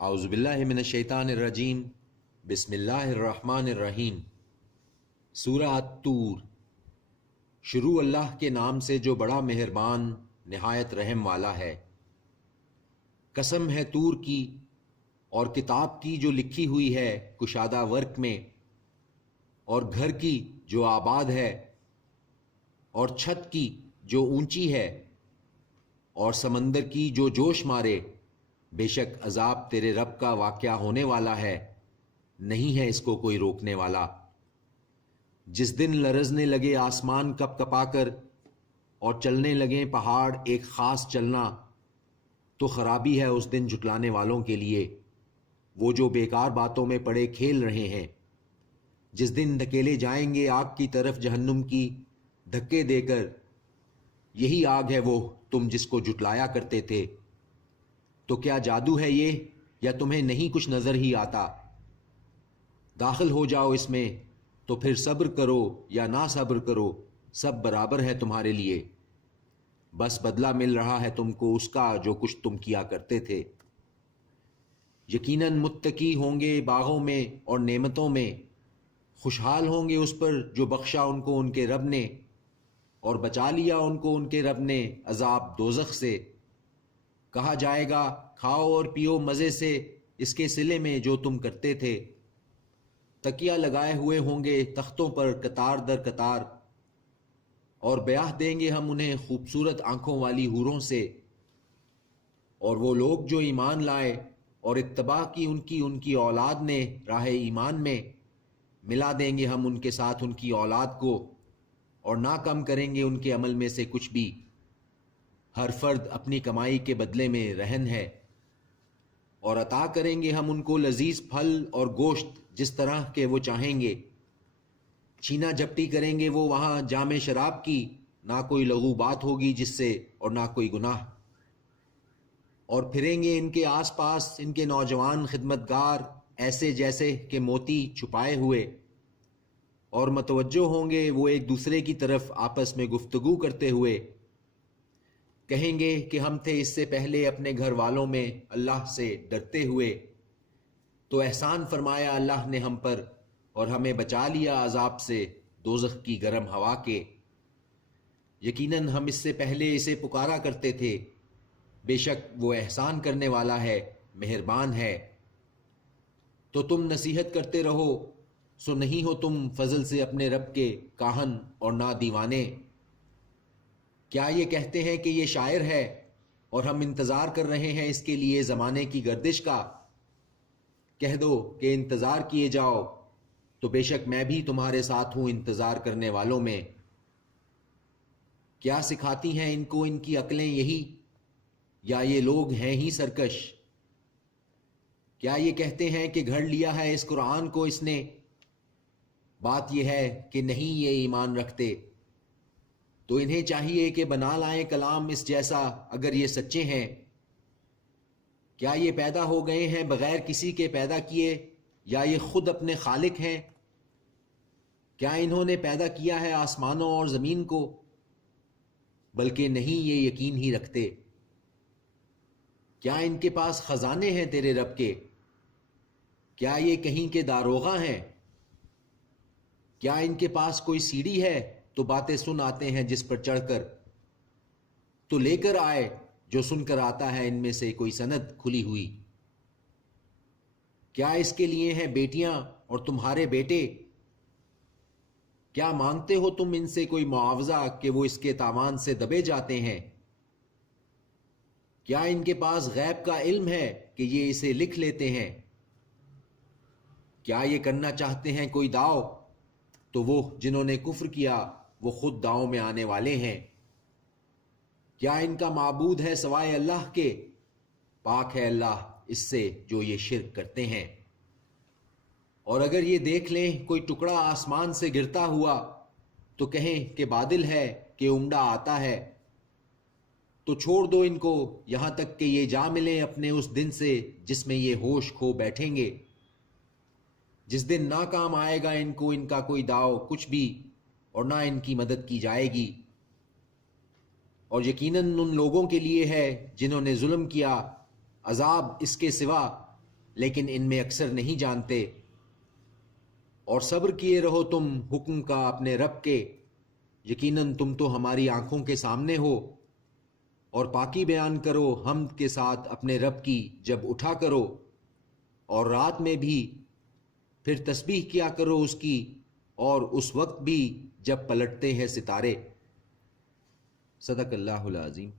اعوذ باللہ من الشیطان الرجیم بسم اللہ الرحمن الرحیم۔ سورہ الطور۔ شروع اللہ کے نام سے جو بڑا مہربان نہایت رحم والا ہے۔ قسم ہے طور کی اور کتاب کی جو لکھی ہوئی ہے کشادہ ورق میں، اور گھر کی جو آباد ہے، اور چھت کی جو اونچی ہے، اور سمندر کی جو جوش مارے۔ بے شک عذاب تیرے رب کا واقعہ ہونے والا ہے، نہیں ہے اس کو کوئی روکنے والا۔ جس دن لرزنے لگے آسمان کپ کپا کر اور چلنے لگیں پہاڑ ایک خاص چلنا، تو خرابی ہے اس دن جھٹلانے والوں کے لیے، وہ جو بیکار باتوں میں پڑے کھیل رہے ہیں۔ جس دن دھکیلے جائیں گے آگ کی طرف جہنم کی دھکے دے کر، یہی آگ ہے وہ تم جس کو جھٹلایا کرتے تھے۔ تو کیا جادو ہے یہ، یا تمہیں نہیں کچھ نظر ہی آتا؟ داخل ہو جاؤ اس میں، تو پھر صبر کرو یا نہ صبر کرو، سب برابر ہے تمہارے لیے، بس بدلہ مل رہا ہے تم کو اس کا جو کچھ تم کیا کرتے تھے۔ یقیناً متقی ہوں گے باغوں میں اور نعمتوں میں، خوشحال ہوں گے اس پر جو بخشا ان کو ان کے رب نے، اور بچا لیا ان کو ان کے رب نے عذاب دوزخ سے۔ کہا جائے گا کھاؤ اور پیو مزے سے اس کے صلے میں جو تم کرتے تھے۔ تکیہ لگائے ہوئے ہوں گے تختوں پر قطار در قطار، اور بیاہ دیں گے ہم انہیں خوبصورت آنکھوں والی حوروں سے۔ اور وہ لوگ جو ایمان لائے اور اتباع کی ان کی اولاد نے راہ ایمان میں، ملا دیں گے ہم ان کے ساتھ ان کی اولاد کو، اور نہ کم کریں گے ان کے عمل میں سے کچھ بھی۔ ہر فرد اپنی کمائی کے بدلے میں رہن ہے، اور عطا کریں گے ہم ان کو لذیذ پھل اور گوشت جس طرح کے وہ چاہیں گے۔ چھینا جھپٹی کریں گے وہ وہاں جام شراب کی، نہ کوئی لغو بات ہوگی جس سے اور نہ کوئی گناہ۔ اور پھریں گے ان کے آس پاس ان کے نوجوان خدمتگار ایسے جیسے کہ موتی چھپائے ہوئے، اور متوجہ ہوں گے وہ ایک دوسرے کی طرف آپس میں گفتگو کرتے ہوئے۔ کہیں گے کہ ہم تھے اس سے پہلے اپنے گھر والوں میں اللہ سے ڈرتے ہوئے، تو احسان فرمایا اللہ نے ہم پر اور ہمیں بچا لیا عذاب سے دوزخ کی گرم ہوا کے۔ یقیناً ہم اس سے پہلے اسے پکارا کرتے تھے، بے شک وہ احسان کرنے والا ہے، مہربان ہے۔ تو تم نصیحت کرتے رہو، سو نہیں ہو تم فضل سے اپنے رب کے کاہن اور نہ دیوانے۔ کیا یہ کہتے ہیں کہ یہ شاعر ہے، اور ہم انتظار کر رہے ہیں اس کے لیے زمانے کی گردش کا؟ کہہ دو کہ انتظار کیے جاؤ، تو بے شک میں بھی تمہارے ساتھ ہوں انتظار کرنے والوں میں۔ کیا سکھاتی ہیں ان کو ان کی عقلیں یہی، یا یہ لوگ ہیں ہی سرکش؟ کیا یہ کہتے ہیں کہ گھڑ لیا ہے اس قرآن کو اس نے؟ بات یہ ہے کہ نہیں یہ ایمان رکھتے۔ تو انہیں چاہیے کہ بنا لائیں کلام اس جیسا اگر یہ سچے ہیں۔ کیا یہ پیدا ہو گئے ہیں بغیر کسی کے پیدا کیے، یا یہ خود اپنے خالق ہیں؟ کیا انہوں نے پیدا کیا ہے آسمانوں اور زمین کو؟ بلکہ نہیں یہ یقین ہی رکھتے۔ کیا ان کے پاس خزانے ہیں تیرے رب کے؟ کیا یہ کہیں کے داروغہ ہیں؟ کیا ان کے پاس کوئی سیڑھی ہے تو باتیں سن آتے ہیں جس پر چڑھ کر؟ تو لے کر آئے جو سن کر آتا ہے ان میں سے کوئی سند کھلی ہوئی۔ کیا اس کے لیے ہیں بیٹیاں اور تمہارے بیٹے؟ کیا مانگتے ہو تم ان سے کوئی معاوضہ کہ وہ اس کے تاوان سے دبے جاتے ہیں؟ کیا ان کے پاس غیب کا علم ہے کہ یہ اسے لکھ لیتے ہیں؟ کیا یہ کرنا چاہتے ہیں کوئی داؤ؟ تو وہ جنہوں نے کفر کیا وہ خود داؤں میں آنے والے ہیں۔ کیا ان کا معبود ہے سوائے اللہ کے؟ پاک ہے اللہ اس سے جو یہ شرک کرتے ہیں۔ اور اگر یہ دیکھ لیں کوئی ٹکڑا آسمان سے گرتا ہوا، تو کہیں کہ بادل ہے کہ عمڈہ آتا ہے، تو چھوڑ دو ان کو یہاں تک کہ یہ جا ملیں اپنے اس دن سے جس میں یہ ہوش کھو بیٹھیں گے، جس دن نہ کام آئے گا ان کو ان کا کوئی داؤ کچھ بھی، اور نہ ان کی مدد کی جائے گی۔ اور یقیناً ان لوگوں کے لیے ہے جنہوں نے ظلم کیا عذاب اس کے سوا لیکن ان میں اکثر نہیں جانتے. اور صبر کیے رہو تم حکم کا اپنے رب کے، یقیناً تم تو ہماری آنکھوں کے سامنے ہو. اور پاکی بیان کرو حمد کے ساتھ اپنے رب کی جب اٹھا کرو، اور رات میں بھی پھر تسبیح کیا کرو اس کی، اور اس وقت بھی جب پلٹتے ہیں ستارے. صدق اللہ العظیم.